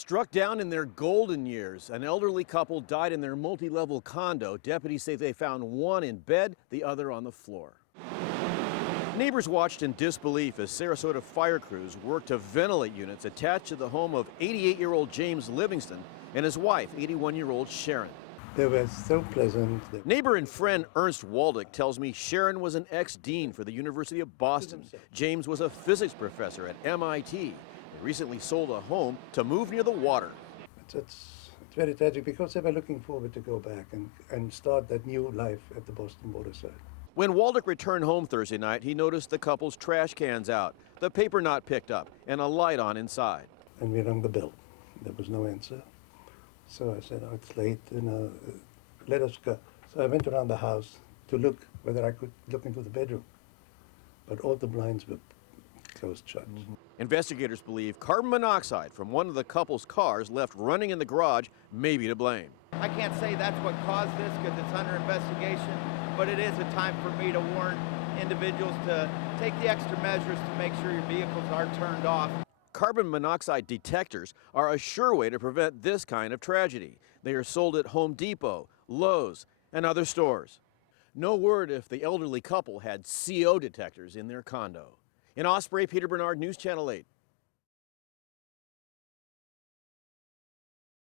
Struck down in their golden years, an elderly couple died in their multi-level condo. Deputies say they found one in bed, the other on the floor. Neighbors watched in disbelief as Sarasota fire crews worked to ventilate units attached to the home of 88-year-old James Livingston and his wife, 81-year-old Sharon. They were so pleasant. Neighbor and friend Ernst Waldick tells me Sharon was an ex-dean for the University of Boston. James was a physics professor at MIT. They recently sold a home to move near the water. It's very tragic because they were looking forward to go back and start that new life at the Boston waterside. When Waldick returned home Thursday night, he noticed the couple's trash cans out, the paper not picked up, and a light on inside. And we rang the bell. There was no answer. So I said, oh, it's late, let us go. So I went around the house to look whether I could look into the bedroom. But all the blinds were closed shut. Investigators believe carbon monoxide from one of the couple's cars left running in the garage may be to blame. I can't say that's what caused this because it's under investigation, but it is a time for me to warn individuals to take the extra measures to make sure your vehicles are turned off. Carbon monoxide detectors are a sure way to prevent this kind of tragedy. They are sold at Home Depot, Lowe's, and other stores. No word if the elderly couple had CO detectors in their condo. In Osprey, Peter Bernard, News Channel 8.